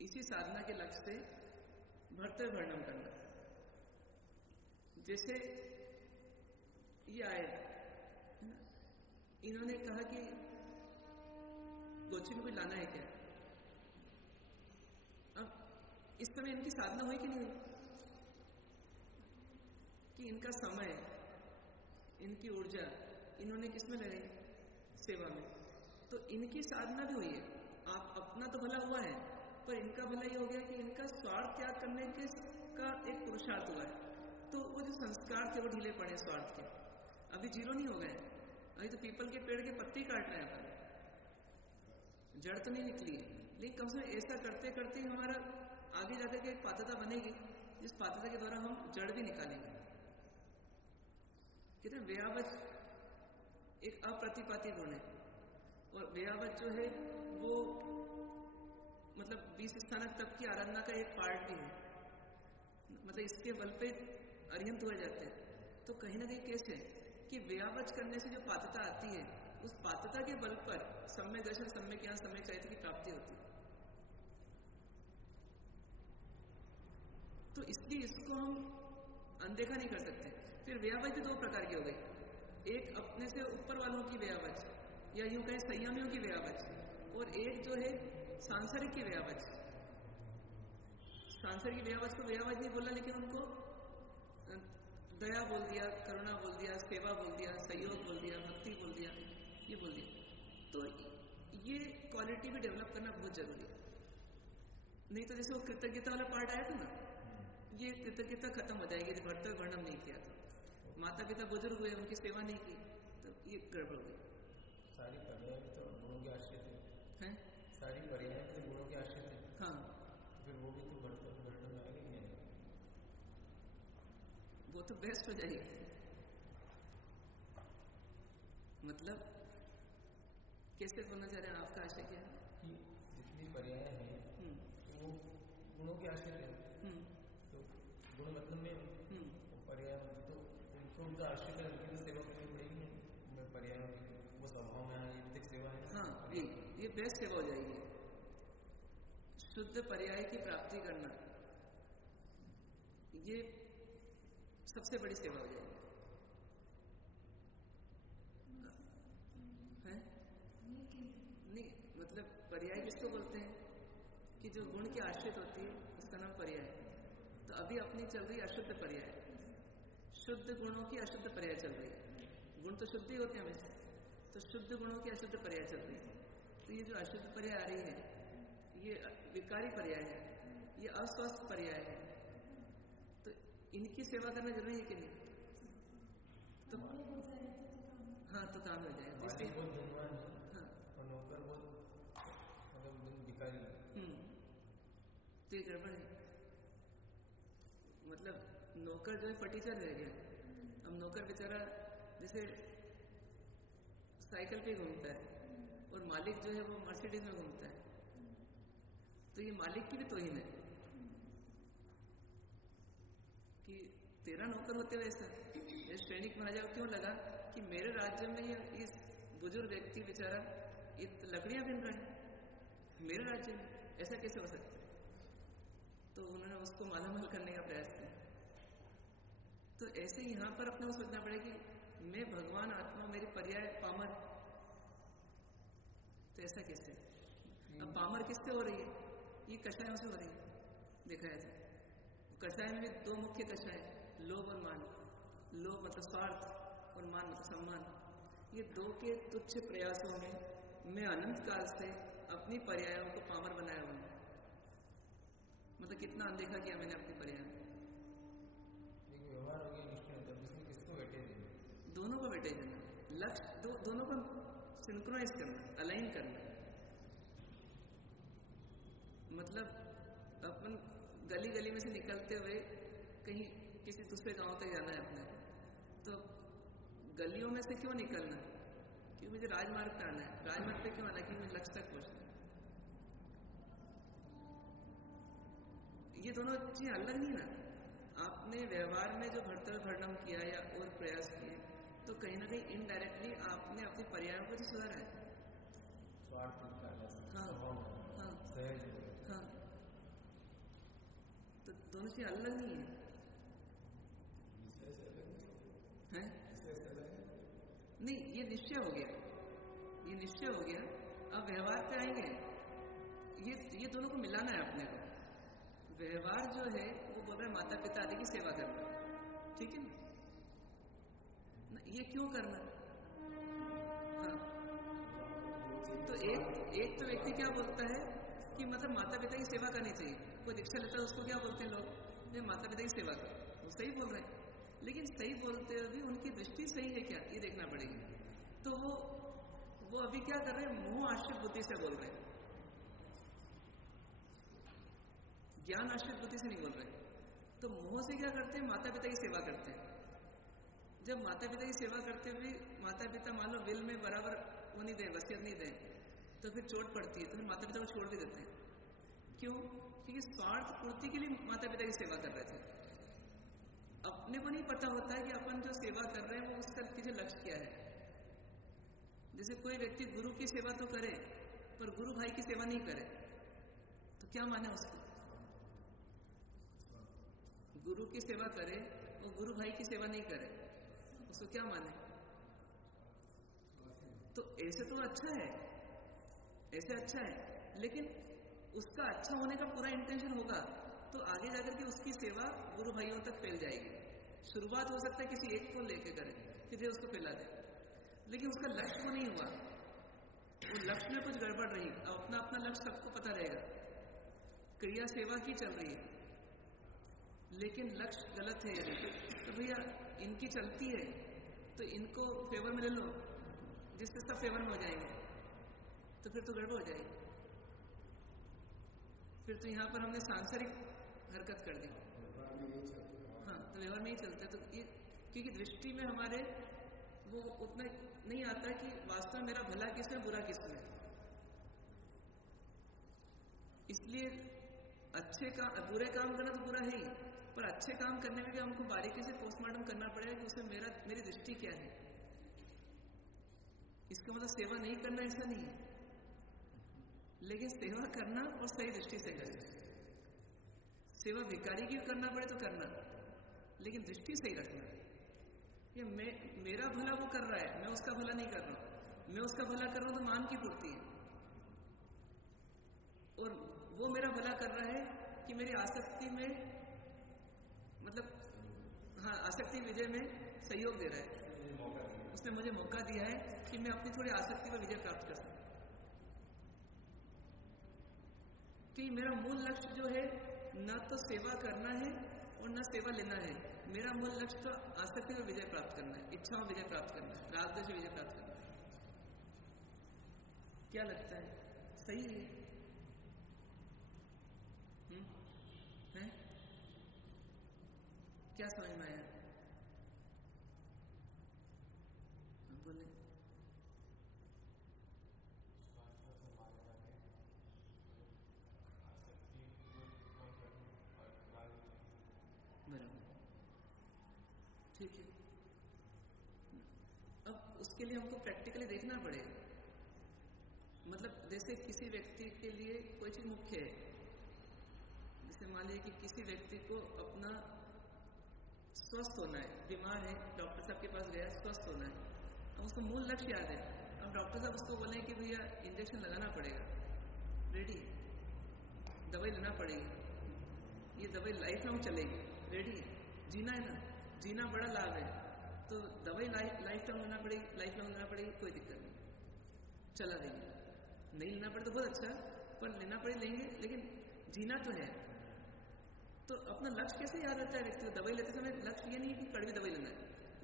इसी साधना के लक्ष्य से भर्तव्य वर्णन करना। जैसे ये आए, इन्होंने कहा कि गोची में कोई लाना है क्या। अब इस समय इनकी साधना हुई कि नहीं हुई, कि इनका समय, इनकी ऊर्जा इन्होंने किसमें लगाई, सेवा में। तो इनकी साधना भी हुई है। आप अपना तो भला हुआ है, पर इनका भला ये हो गया कि इनका स्वार्थ त्याग करने के का एक पुरुषार्थ हुआ है। तो वो जो संस्कार थे वो ढीले पड़े स्वार्थ के, अभी जीरो नहीं हो गए। अभी तो पीपल के पेड़ के पत्ते काट रहे हैं अपन, जड़ तो नहीं निकली है, लेकिन कम से कम ऐसा करते करते हमारा आगे जाकर के एक पात्रता बनेगी, जिस पात्रता के द्वारा हम जड़ भी निकालेंगे। कहते हैं व्यावच एक अप्रतिपाती गुण है, और व्यावच जो है वो मतलब 20 स्थानक तक की आराधना का एक पार्ट भी है। मतलब इसके बल पे अरिहंत हो जाते हैं। तो कहीं ना कहीं कैसे कि व्यावच करने से जो पात्रता आती है, उस पात्रता के बल पर सम्यक दर्शन, सम्यक ज्ञान, सम्यक चरित्र की प्राप्ति होती है। तो इसलिए इसको हम अनदेखा नहीं कर सकते। फिर व्यावच भी दो प्रकार की हो गई, एक अपने से ऊपर वालों की व्यावच, या यूं कहें संयमियों की व्यावच, और एक जो है सांसारिक की व्यावच। सांसारिक की व्यावच को व्यावच नहीं बोला, लेकिन उनको दया बोल दिया, करुणा बोल दिया, सेवा बोल दिया, सहयोग बोल दिया, भक्ति बोल दिया, ये बोल दिया। तो ये क्वालिटी भी डेवलप करना बहुत जरूरी है। नहीं तो जैसे वो कृतज्ञता वाला पार्ट आया था ना, ये कृतज्ञता खत्म हो जाएगी यदि भर्तव्य वर्णन नहीं किया तो। माता पिता बुजुर्ग हुए, उनकी सेवा नहीं की तो ये गड़बड़ हो गई। सारी पर्याय तो गुणों के आश्रित है, सारी पर्याय तो गुणों के आश्रित है। हाँ, फिर वो भी तो भर्तव्य वर्णन में आएगा नहीं, वो तो बेस्ट हो जाएगी। मतलब कैसे बोलना चाह रहे हैं, आपका आशय क्या है? कि जितनी पर्याय है तो वो गुणों के आश्रित है। तो गुण मतलब में पर्याय तो उनको उनका आश्रित है, उनकी तो सेवा करनी पड़ेगी। मैं पर्याय वो स्वभाव में आना सेवा है। हाँ, ये बेस्ट सेवा हो जाएगी। शुद्ध पर्याय की प्राप्ति करना, ये सबसे बड़ी सेवा हो जाएगी। है नहीं, मतलब पर्याय किसको बोलते हैं कि जो गुण की आश्रित होती है उसका नाम पर्याय है। तो अभी अपनी चल रही अशुद्ध पर्याय, शुद्ध गुणों की अशुद्ध पर्याय चल रही है। गुण तो शुद्ध ही होते हैं हमेशा, तो शुद्ध गुणों की अशुद्ध पर्याय चल रही है। तो ये जो अशुद्ध पर्याय आ रही है ये विकारी पर्याय है, ये अस्वस्थ पर्याय है। तो इनकी सेवा करना जरूरी है कि नहीं? तो हाँ, तो काम हो जाए। हाँ, तो ये गड़बड़ है। मतलब नौकर जो है फटीचर रह गया। अब नौकर बेचारा जैसे साइकिल पे घूमता है और मालिक जो है वो मर्सिडीज में घूमता है, तो ये मालिक की भी तोहिन है कि तेरा नौकर होते हुए ऐसा। ये सैनिक महाराजा क्यों लगा कि मेरे राज्य में ये इस बुजुर्ग व्यक्ति बेचारा ये लकड़ियां बिन रहा है मेरे राज्य में, ऐसा कैसे हो सकता है? तो उन्होंने उसको मालामाल करने का प्रयास किया। तो ऐसे यहां पर अपने को सोचना पड़ेगा कि मैं भगवान आत्मा, मेरी पर्याय पामर, तो ऐसा कैसे? अब पामर किससे हो रही है? ये कषायों से हो रही है। देखा जाए कषाय में दो मुख्य कषाय, लोभ और मान। लोभ मतलब स्वार्थ और मान मतलब सम्मान। ये दो के तुच्छ प्रयासों में मैं अनंत काल से अपनी पर्यायों को पामर बनाया हुआ। मतलब कितना अनदेखा किया मैंने अपनी पर्याय में। व्यवहार हो गया निष्ठा, किसको बैठे देना? दोनों को बैठे देना, लक्ष्य दोनों को सिंक्रोनाइज करना, अलाइन करना। मतलब अपन गली गली में से निकलते हुए कहीं किसी दूसरे गांव तक जाना है अपने, तो गलियों में से क्यों निकलना? क्योंकि मुझे राजमार्ग पे आना है। राजमार्ग पे क्यों आना है? कि मुझे लक्ष्य तक पहुंचना है। ये दोनों चीजें अलग नहीं ना। आपने व्यवहार में जो भर्तव्य किया या और प्रयास किए, तो कहीं ना कहीं इनडायरेक्टली आपने अपनी पर्यायों को तो सुधारा है। हाँ, हाँ, हाँ। तो दोनों चीजें अलग नहीं है, हैं? नहीं, ये निश्चय हो गया, ये निश्चय हो गया। अब व्यवहार पे आएंगे, ये दोनों को मिलाना है अपने को। व्यवहार जो है वो बोल रहा है माता पिता आदि की सेवा करना, ठीक है ना? ये क्यों करना? हाँ। तो एक तो व्यक्ति क्या बोलता है कि मतलब माता पिता की सेवा करनी चाहिए। कोई दीक्षा लेता है उसको क्या बोलते हैं लोग? नहीं, माता पिता की सेवा करो। वो सही बोल रहे हैं, लेकिन सही बोलते हुए भी उनकी दृष्टि सही है क्या, ये देखना पड़ेगा। तो वो अभी क्या कर रहे हैं? मोह आश्रित बुद्धि से बोल रहे हैं, ज्ञान आश्रित बुद्धि से नहीं बोल रहे। तो मोह से क्या करते हैं? माता पिता की सेवा करते हैं। जब माता पिता की सेवा करते हुए माता पिता मान लो विल में बराबर वो नहीं दे, वसीयत नहीं दे, तो फिर चोट पड़ती है, तो फिर माता पिता को छोड़ भी देते हैं। क्यों? क्योंकि स्वार्थ पूर्ति के लिए माता पिता की सेवा कर रहे थे। अपने को नहीं पता होता है कि अपन जो सेवा कर रहे हैं वो उसका पीछे लक्ष्य क्या है। जैसे कोई व्यक्ति गुरु की सेवा तो करे पर गुरु भाई की सेवा नहीं करे, तो क्या माने उसको? गुरु की सेवा करे और गुरु भाई की सेवा नहीं करे, उसको क्या माने? तो ऐसे तो अच्छा है, ऐसे अच्छा है, लेकिन उसका अच्छा होने का पूरा इंटेंशन होगा तो आगे जाकर के उसकी सेवा गुरु भाइयों तक फैल जाएगी। शुरुआत हो सकता है किसी एक को लेके करे, फिर उसको फैला दे, लेकिन उसका लक्ष्य वो नहीं हुआ, वो लक्ष्य में कुछ गड़बड़ रही। अब अपना अपना लक्ष्य सबको पता रहेगा, क्रिया सेवा की चल रही है, लेकिन लक्ष्य गलत है यदि, तो भैया इनकी चलती है तो इनको फेवर में ले लो, जिससे सब फेवर में हो जाएंगे, तो फिर तो गड़बड़ हो जाएगी। फिर तो यहाँ पर हमने सांसारिक हरकत कर दी। हाँ, तो व्यवहार में ही चलते। तो ये क्योंकि दृष्टि में हमारे वो उतना नहीं आता कि वास्तव में मेरा भला किसमें बुरा किसमें। इसलिए अच्छे काम बुरे काम करना तो बुरा है ही, पर अच्छे काम करने में भी हमको बारीकी से पोस्टमार्टम करना पड़ेगा कि उसमें मेरी दृष्टि क्या है। इसका मतलब सेवा नहीं करना ऐसा नहीं है, लेकिन सेवा करना और सही दृष्टि से करना। सेवा भिखारी की करना पड़े तो करना, लेकिन दृष्टि सही रखना। ये मेरा भला वो कर रहा है, मैं उसका भला नहीं कर रहा हूं। मैं उसका भला कर रहा हूं तो मान की पूर्ति है, और वो मेरा भला कर रहा है कि मेरी आसक्ति में, मतलब हाँ, आसक्ति विजय में सहयोग दे रहा है। उसने मुझे मौका दिया है कि मैं अपनी थोड़ी आसक्ति पर विजय प्राप्त कर सकूं। कि मेरा मूल लक्ष्य जो है न तो सेवा करना है और न सेवा लेना है। मेरा मूल लक्ष्य तो आसक्ति में विजय प्राप्त करना है, इच्छाओं विजय प्राप्त करना है, राग द्वेष विजय प्राप्त करना है। क्या लगता है, सही है? है? क्या समझ में आया? बोले। बराबर, ठीक है। अब उसके लिए हमको प्रैक्टिकली देखना पड़ेगा। मतलब जैसे किसी व्यक्ति के लिए कोई चीज मुख्य है, जैसे मान लीजिए कि किसी व्यक्ति को अपना स्वस्थ होना है, बीमार है, डॉक्टर साहब के पास गया, स्वस्थ होना है। अब उसको मूल लक्ष्य याद है। अब डॉक्टर साहब उसको बोले कि भैया इंजेक्शन लगाना पड़ेगा, रेडी, दवाई लेना पड़ेगी, ये दवाई लाइफ लॉन्ग चलेगी, रेडी, जीना है ना, जीना बड़ा लाभ है, तो दवाई लाइफ लॉन्ग लेना पड़ेगी, लाइफ लॉन्ग लेना पड़ेगी, कोई दिक्कत नहीं, चला देंगे। नहीं लेना पड़े तो बहुत अच्छा, पर लेना पड़े लेंगे, लेकिन जीना तो है। तो अपना लक्ष्य कैसे याद रहता है व्यक्ति को? दवाई लेते समय लक्ष्य ये नहीं है कि कड़वी दवाई लेना है,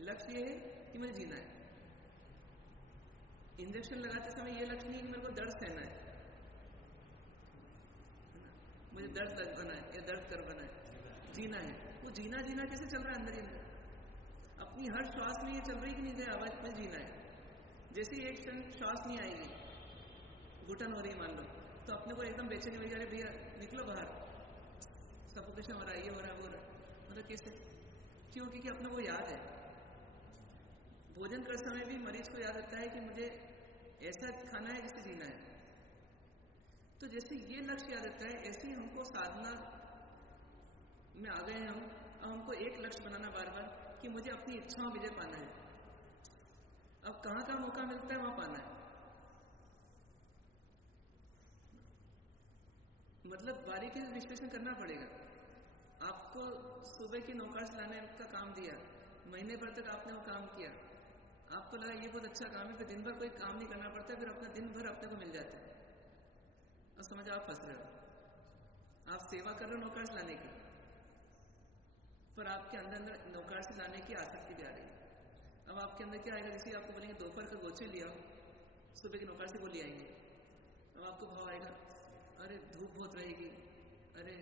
लक्ष्य ये है कि मुझे जीना है। इंजेक्शन लगाते समय ये लक्ष्य नहीं है कि मेरे को दर्द सहना है, मुझे दर्द लगवाना है या दर्द करवाना है, जीना है। वो जीना जीना कैसे चल रहा है अंदर ही अंदर? अपनी हर श्वास में ये चल रही कि नहीं, आवाज में जीना है। जैसे ही एक क्षण श्वास नहीं आएगी, घुटन हो रही है मान लो, तो अपने को एकदम बेचैनी हो जाए, भैया निकलो बाहर, सफोकेशन हो रहा है, ये हो रहा है, वो हो रहा है। मतलब कैसे? क्यों? क्योंकि अपने को याद है। भोजन करते समय भी मरीज को याद रहता है कि मुझे ऐसा खाना है जिससे जीना है। तो जैसे ये लक्ष्य याद रहता है, ऐसे ही हमको साधना में आ गए हम। अब हमको एक लक्ष्य बनाना बार बार कि मुझे अपनी इच्छाओं विजय पाना है। अब कहाँ का मौका मिलता है वहां पाना है। मतलब बारीकी से विश्लेषण करना पड़ेगा। आपको सुबह के नौकाश लाने का काम दिया, महीने भर तक आपने वो काम किया, आपको लगा ये बहुत अच्छा काम है, फिर दिन भर कोई काम नहीं करना पड़ता, फिर अपना दिन भर अपने को मिल जाता है। और समझ आप फंस रहे हो। आप सेवा कर रहे हो नौकाश लाने की, पर आपके अंदर अंदर नौकाश लाने की आसक्ति भी आ रही है। अब आपके अंदर क्या आएगा? जैसे आपको बोलेंगे दोपहर का गोचे लिया, सुबह की नौकाश से वो ले आएंगे। अब आपको भाव आएगा, अरे धूप बहुत रहेगी, अरे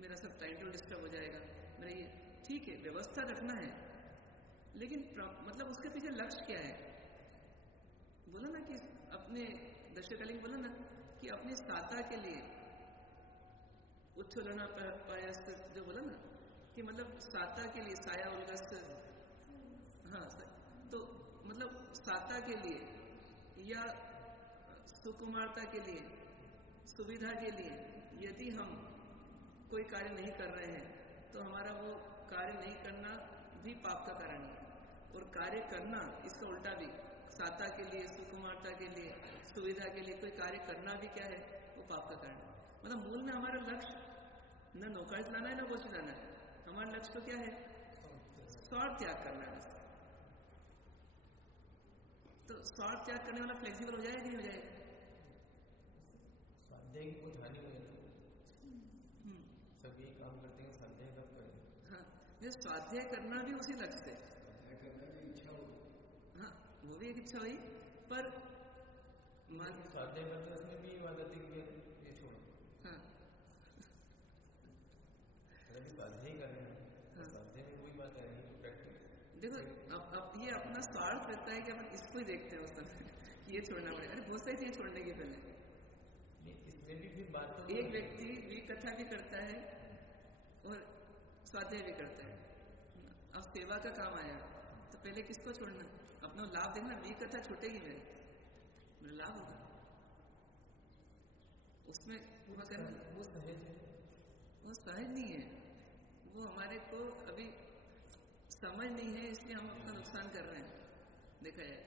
मेरा सब टाइम टेबल डिस्टर्ब हो जाएगा, मेरा ये ठीक है, व्यवस्था रखना है, लेकिन मतलब उसके पीछे लक्ष्य क्या है? बोला ना कि अपने दशकालिक बोला ना कि अपनी साता के लिए उच्छलना पायस्त, जो बोला ना कि मतलब साता के लिए, साया उल्गस, हाँ, तो मतलब साता के लिए या सुकुमारता के लिए, सुविधा के लिए यदि हम कोई कार्य नहीं कर रहे हैं तो हमारा वो कार्य नहीं करना भी पाप का कारण है। और कार्य करना, इसका उल्टा भी, साता के लिए, सुकुमारता के लिए, सुविधा के लिए कोई कार्य करना भी क्या है? वो पाप का कारण है। मतलब मूल में हमारा लक्ष्य न नौकाश लाना है न गोच लाना है। हमारा लक्ष्य तो क्या है? स्वार्थ त्याग करना है। तो स्वार्थ त्याग करने वाला फ्लेक्सिबल हो जाएगा कि नहीं हो जाएगा? स्वाध्याय की कुछ हानि नहीं है। सब ये काम करते हैं, स्वाध्याय कब करें? हाँ, ये स्वाध्याय करना भी उसी लक्ष्य से, करना भी इच्छा हो, हाँ, वो भी एक इच्छा हुई। पर मान स्वाध्याय करते उसमें भी बात आती है कि ये छोड़ो। हाँ, अगर स्वाध्याय कर रहे हैं, हाँ, स्वाध्याय में वही बात है, प्रैक्टिस। देखो अब ये अपना स्वार्थ रहता है कि अपन इसको ही देखते हैं उस समय कि ये छोड़ना पड़ेगा। अरे बहुत सारी चीजें छोड़ने की पहले इसमें भी फिर बात तो एक व्यक्ति वी कथा भी करता है और स्वाध्याय भी करता है। अब सेवा का काम आया तो पहले किसको छोड़ना? अपना लाभ देखना। वी कथा छूटेगी मेरा लाभ होगा उसमें। वो सहज है, वो सहज नहीं है, वो हमारे को अभी समझ नहीं है, इसलिए हम अपना नुकसान कर रहे हैं। देखा जाए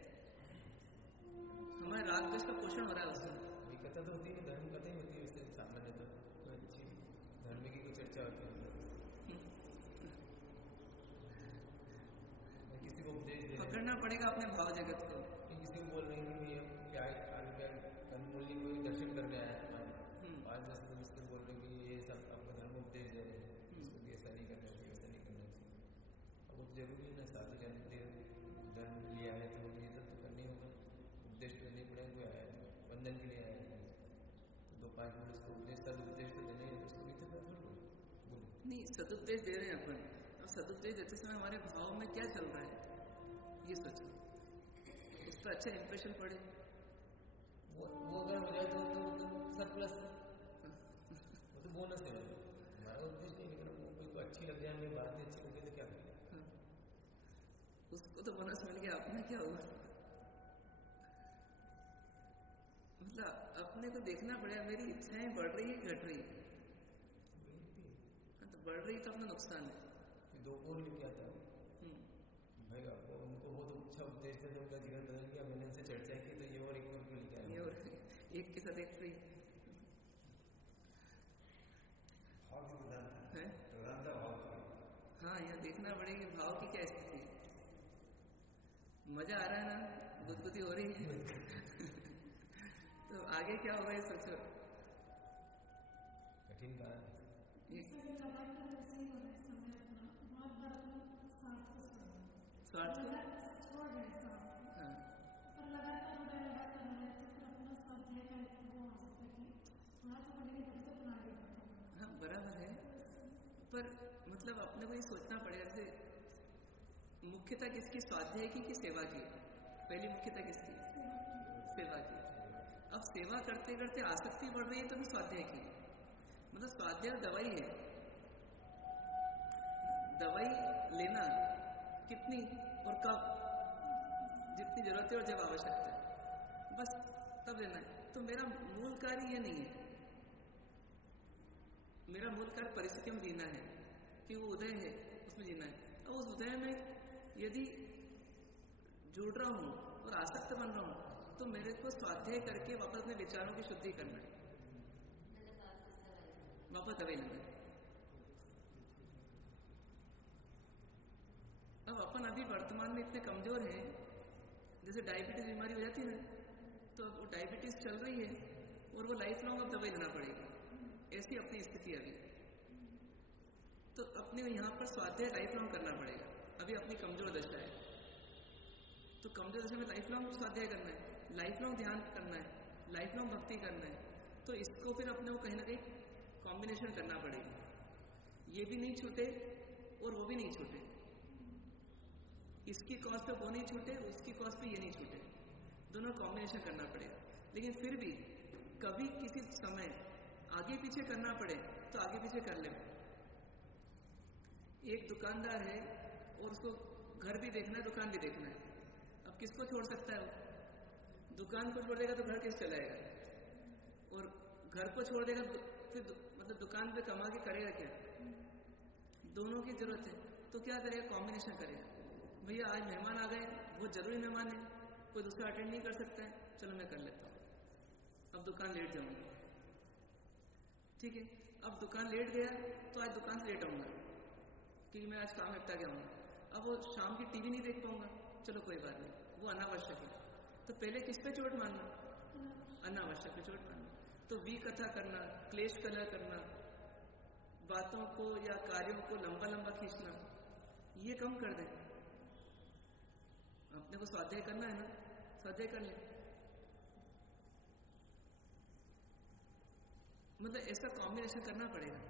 हमारे राग द्वेष का पोषण हो रहा है उसमें। कथा तो होती है, धर्म कथा ही होती है उससे सामान्य। इच्छा होती है किसी को उपदेश दे पकड़ना पड़ेगा अपने भाव जगत को। किसी को बोल रहे हैं कि क्या आगे क्या कन्नौली कोई दर्शन करने आया है 5-10 दिन इसके बोल रहे कि ये सब आपका धर्म उपदेश दे रहे हैं इसको भी ऐसा नहीं करना चाहिए वैसा नहीं करना चाहिए। अब वो जरूरी है ना साधु धर्म लिया है तो ये सब तो करना ही होगा उपदेश तो नहीं पड़ेगा कोई आया बंधन के लिए आया है तो 2-5 मिनट उसको उपदेश सदुपदेश तो देना ही है उसको भी तो नहीं सदुपदेश दे रहे हैं अपन। अब सदुपदेश देते समय हमारे भाव में क्या चल रहा है ये सोचो उस पर अच्छा इंप्रेशन पड़े वो अगर हो जाए तो सरप्लस वो तो बोनस है हमारा उद्देश्य नहीं लेकिन वो कोई को अच्छी लग जाए हमें बातें अच्छी लगे तो क्या करेगा उसको तो बोनस मिल गया अपना क्या हुआ। मतलब अपने को देखना पड़ेगा मेरी इच्छाएं बढ़ रही है घट रही है तो बढ़ रही तो अपना नुकसान है। दो को लेके आता है भाई आपको उनको बहुत अच्छा उपदेश देते उनका जीवन बदल गया मैंने उनसे चर्चा की तो ये और एक और लेके आया ये और एक के साथ एक फ्री है। हाँ यहाँ देखना पड़ेगा भाव की क्या स्थिति है। मजा आ रहा है ना गुदगुदी हो रही है तो आगे क्या होगा ये सोचो कठिन कारण स्वार्थ हाँ बराबर है पर मतलब अपने को ये सोचना पड़ेगा जैसे मुख्यता किसकी स्वाध्याय की कि सेवा की। पहली मुख्यता किसकी सेवा की। अब सेवा करते करते आसक्ति बढ़ रही है तो भी स्वाध्याय की मतलब स्वाध्याय दवाई है। दवाई लेना कितनी और कब जितनी जरूरत है और जब आवश्यकता है बस तब लेना है। तो मेरा मूल कार्य ये नहीं है मेरा मूल कार्य परिस्थितियों में जीना है कि वो उदय है उसमें जीना है। और उस उदय में यदि जुड़ रहा हूँ और आसक्त बन रहा हूँ तो मेरे को स्वाध्याय करके वापस अपने विचारों की शुद्धि करना है वापस दवाई लेना है। अब अपन अभी वर्तमान में इतने कमजोर हैं जैसे डायबिटीज बीमारी हो जाती है ना तो वो डायबिटीज चल रही है और वो लाइफ लॉन्ग अब दवाई लेना पड़ेगी ऐसी अपनी स्थिति अभी। तो अपने यहाँ पर स्वाध्याय लाइफ लॉन्ग करना पड़ेगा अभी अपनी कमजोर दशा है तो कमजोर दशा में लाइफ लॉन्ग स्वाध्याय करना है लाइफ लॉन्ग ध्यान करना है लाइफ लॉन्ग भक्ति करना है। तो इसको फिर अपने को कहीं ना कहीं कॉम्बिनेशन करना पड़ेगा ये भी नहीं छूटे और वो भी नहीं छूटे इसकी कॉस्ट पे वो नहीं छूटे उसकी कॉस्ट पे ये नहीं छूटे दोनों कॉम्बिनेशन करना पड़ेगा। लेकिन फिर भी कभी किसी समय आगे पीछे करना पड़े तो आगे पीछे कर ले। एक दुकानदार है और उसको घर भी देखना है दुकान भी देखना है अब किसको छोड़ सकता है वो दुकान को छोड़ देगा तो घर कैसे चलाएगा और घर को छोड़ देगा तो फिर मतलब दुकान पे कमा के करेगा क्या। दोनों की जरूरत है तो क्या करेगा कॉम्बिनेशन करेगा। भैया आज मेहमान आ गए बहुत जरूरी मेहमान है कोई दूसरा अटेंड नहीं कर सकता है चलो मैं कर लेता हूँ अब दुकान लेट जाऊंगा ठीक है। अब दुकान लेट गया तो आज दुकान से लेट आऊंगा क्योंकि मैं आज काम निपटा गया हूँ। अब वो शाम की टीवी नहीं देख पाऊंगा चलो कोई बात नहीं वो अनावश्यक है। तो पहले किस पे चोट मारना अनावश्यक पे चोट मारना। तो विकथा करना क्लेश कलह करना बातों को या कार्यों को लंबा लंबा खींचना ये कम कर दें। अपने को स्वाध्याय करना है ना स्वाध्याय कर ले मतलब ऐसा कॉम्बिनेशन करना पड़ेगा।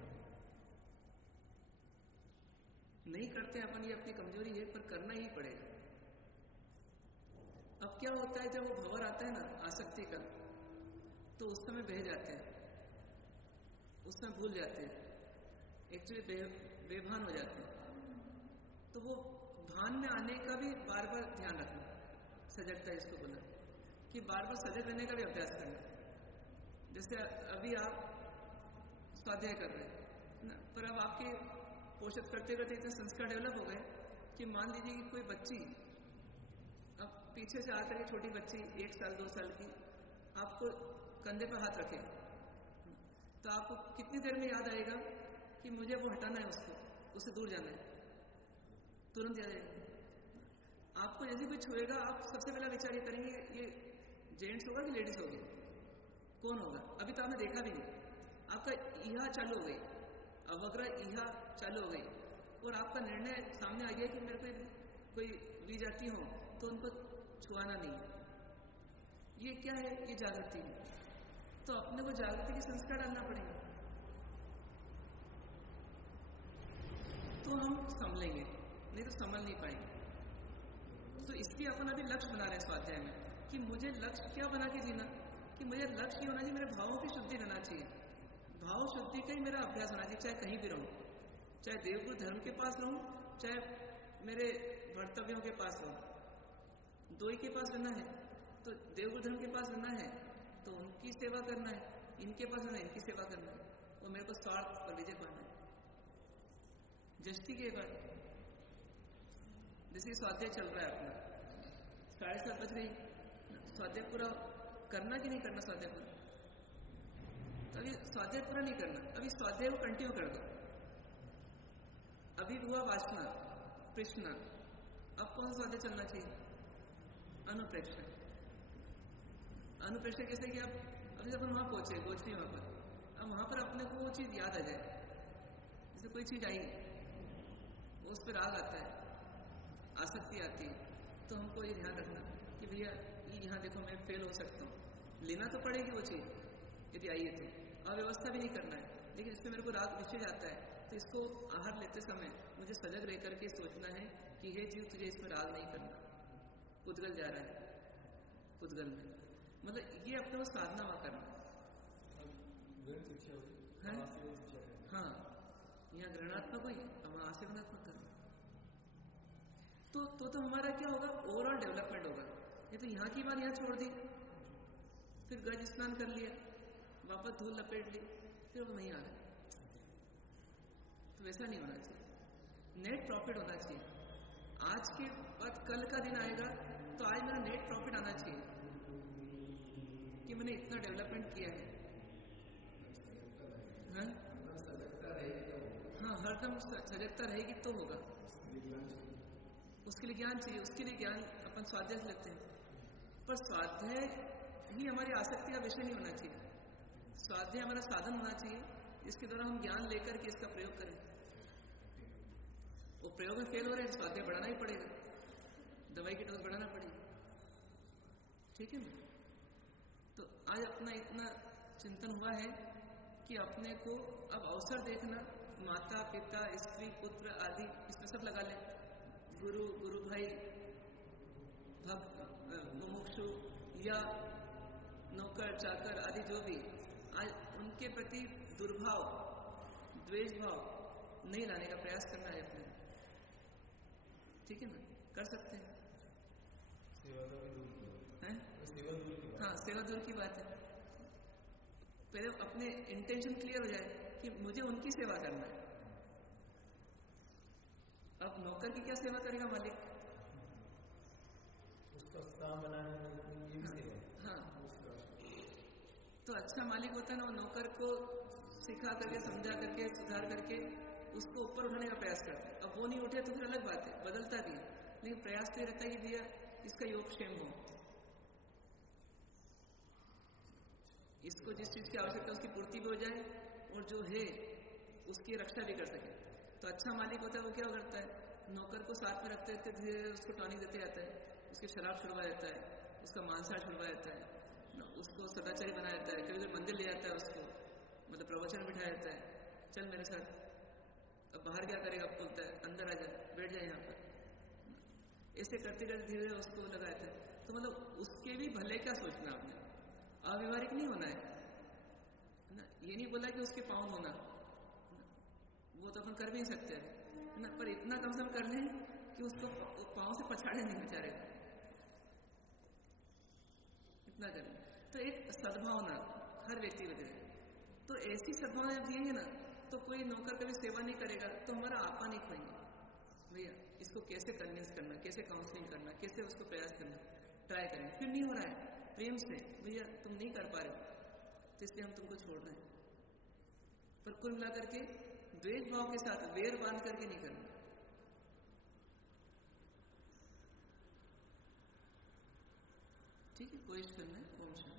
नहीं करते अपन ये अपनी कमजोरी है पर करना ही पड़ेगा। अब क्या होता है जब वो भंवर आता है ना आसक्ति का तो उस समय बह जाते हैं उस समय भूल जाते हैं एक्चुअली बेभान हो जाते हैं। तो वो भान में आने का भी बार बार ध्यान रखना सजगता इसको बोला कि बार बार सजग रहने का भी अभ्यास करना। जैसे अभी आप स्वाध्याय कर रहे हैं ना पर अब आपके पोषित करते करते इतने संस्कार डेवलप हो गए कि मान लीजिए कि कोई बच्ची अब पीछे से आकर के छोटी बच्ची 1 साल 2 साल की आपको कंधे पर हाथ रखे तो आपको कितनी देर में याद आएगा कि मुझे वो हटाना है, उससे दूर जाना है, तुरंत याद आएगा। आपको जैसे कोई छुएगा, आप सबसे पहला विचार ये करेंगे ये जेंट्स होगा कि लेडीज होगी, कौन होगा। अभी तो आपने देखा भी नहीं, आपका इहा चालू हो गई, अवग्रह इहा चालू हो गई, और आपका निर्णय सामने आ गया कि मेरे को कोई विजाति हो तो उनको छुआना नहीं। ये क्या है? ये जागृति है। तो अपने को जागृति के संस्कार डालना पड़ेगा, तो हम संभलेंगे, नहीं तो संभल नहीं पाएंगे। तो इसलिए अपन अभी लक्ष्य बना रहे हैं स्वाध्याय में कि मुझे लक्ष्य क्या बना के जीना, कि मुझे लक्ष्य ये होना चाहिए, मेरे भावों की शुद्धि रहना चाहिए। भाव शुद्धि का ही मेरा अभ्यास होना चाहिए, चाहे कहीं भी रहूं, चाहे देवगुरु धर्म के पास रहूं, चाहे मेरे भर्तव्यों के पास रहूं। दो ही के पास रहना है, तो देवगुरु धर्म के पास रहना है तो उनकी सेवा करना है, इनके पास रहना है इनकी सेवा करना है, और मेरे को स्वार्थ पर विजय पाना है। जस्टी के बाद जैसे स्वाध्याय चल रहा है अपना, 7:30 बज गई, स्वाध्याय पूरा करना कि नहीं करना? स्वाध्याय पूरा, तो अभी स्वाध्याय पूरा नहीं करना, अभी स्वाध्याय को कंटिन्यू कर दो। अभी हुआ वासना, कृष्णा, अब कौन सा स्वाध्याय चलना चाहिए? अनुप्रेक्षण। अनुप्रेक्षण कैसे कि अभी अपन वहां पहुंचे, गोचरी वहां पर, अब वहां पर अपने को वो चीज याद आ जाए, जैसे कोई चीज आई, वो उस पर राग आता है, आसक्ति आती है, तो हमको ये ध्यान रखना कि भैया यहाँ देखो मैं फेल हो सकता हूँ, लेना तो पड़ेगी वो चीज यदि आई है तो, अव्यवस्था भी नहीं करना है। लेकिन इसमें मेरे को राग विशेष आता है, तो इसको आहार लेते समय मुझे सजग रह करके सोचना है कि हे जीव तुझे इसमें राग नहीं करना, पुद्गल जा रहा है, पुद्गल में, मतलब ये अपने को साधना वहां करना है। हाँ, यहाँ ग्रहणात्मक हुई, वहां आशीर्वादात्मक करना, तो हमारा क्या होगा? ओवरऑल डेवलपमेंट होगा। ये तो यहाँ की बात यहाँ छोड़ दी, फिर गज स्नान कर लिया, वापस धूल लपेट ली, फिर वो नहीं आ रहा, तो वैसा नहीं होना चाहिए। नेट प्रॉफिट होना चाहिए। आज के बाद कल का दिन आएगा तो आज मेरा नेट प्रॉफिट आना चाहिए कि मैंने इतना डेवलपमेंट किया है। हाँ, हरदम सजगता रहेगी तो होगा। उसके लिए ज्ञान चाहिए, उसके लिए ज्ञान अपन स्वाध्याय लेते हैं, पर स्वाध्याय ही हमारी आसक्ति का विषय नहीं होना चाहिए। स्वाध्याय हमारा साधन होना चाहिए, जिसके द्वारा हम ज्ञान लेकर के इसका प्रयोग करें। वो प्रयोग में फेल हो रहे हैं, स्वाध्याय बढ़ाना ही पड़ेगा, दवाई की डोज बढ़ाना पड़ेगी, ठीक है ना? तो आज अपना इतना चिंतन हुआ है कि अपने को अब अवसर देखना, माता पिता स्त्री पुत्र आदि इसमें सब लगा लें, गुरु गुरु भाई भक्त मुमुक्षु या नौकर चाकर आदि जो भी, आज उनके प्रति दुर्भाव द्वेष भाव नहीं लाने का प्रयास करना है अपने, ठीक है ना? कर सकते हैं। सेवा तो भी दूर की है, सेवा दूर की बात। हाँ, सेवा दूर की बात है। पहले अपने इंटेंशन क्लियर हो जाए कि मुझे उनकी सेवा करना है। अब नौकर की क्या सेवा करेगा मालिक? उसका काम बनाने में ये भी सेवा। हाँ, तो अच्छा मालिक होता है ना, वो नौकर को सिखा करके समझा करके सुधार करके उसको ऊपर उठाने का प्रयास करता है। अब वो नहीं उठे तो फिर अलग बात है, बदलता भी है, लेकिन प्रयास तो ये रहता है कि भैया इसका योगक्षेम हो, इसको जिस चीज की आवश्यकता है उसकी पूर्ति भी हो जाए, और जो है उसकी रक्षा भी कर सके। तो अच्छा मालिक होता है वो क्या करता है? नौकर को साथ में रखते रहते, धीरे धीरे उसको टॉनिक देते जाता है, उसकी शराब छुड़वा देता है, उसका मांसाहार छुड़वा देता है, उसको सदाचारी बना देता है, कभी कभी मंदिर ले जाता है उसको, मतलब प्रवचन बिठा देता है, चल मेरे साथ, अब बाहर क्या करेगा? बोलता है अंदर आ जा, बैठ जाए यहाँ पर। ऐसे करते करते धीरे धीरे उसको लगाता है। तो मतलब उसके भी भले का सोचना आपने, अव्यवहारिक नहीं होना है ना। ये नहीं बोला कि उसके पाउन होना, वो तो अपन कर भी नहीं सकते है ना, पर इतना कम से कम कर लें कि उसको पाँव से पछाड़े नहीं बेचारे, इतना करें। तो एक सद्भावना हर व्यक्ति को दे, तो ऐसी सद्भावना जब दिएंगे ना तो कोई नौकर कभी सेवा नहीं करेगा, तो हमारा आपा नहीं खोएंगे भैया इसको कैसे कन्विंस करना, कैसे काउंसलिंग करना, कैसे उसको प्रयास करना, ट्राई करेंगे। फिर नहीं हो रहा है प्रेम से, भैया तुम नहीं कर पा रहे हो तो इसलिए हम तुमको छोड़ रहे हैं। पर कुल मिलाकर के द्वेष भाव के साथ वेर बांध करके नहीं करना। ठीक है, कोशिश करना है। ओम शांति।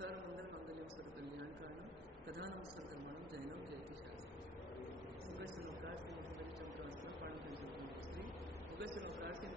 सर्वमंगल मंगलम सर्व कल्याण कारणम प्रधानम सर्वकर्मणम जैनम जयति शास्त्र। मुगल से नौकार से मुगल चंद्रासन पांडव स्त्री मुगल से नौकार से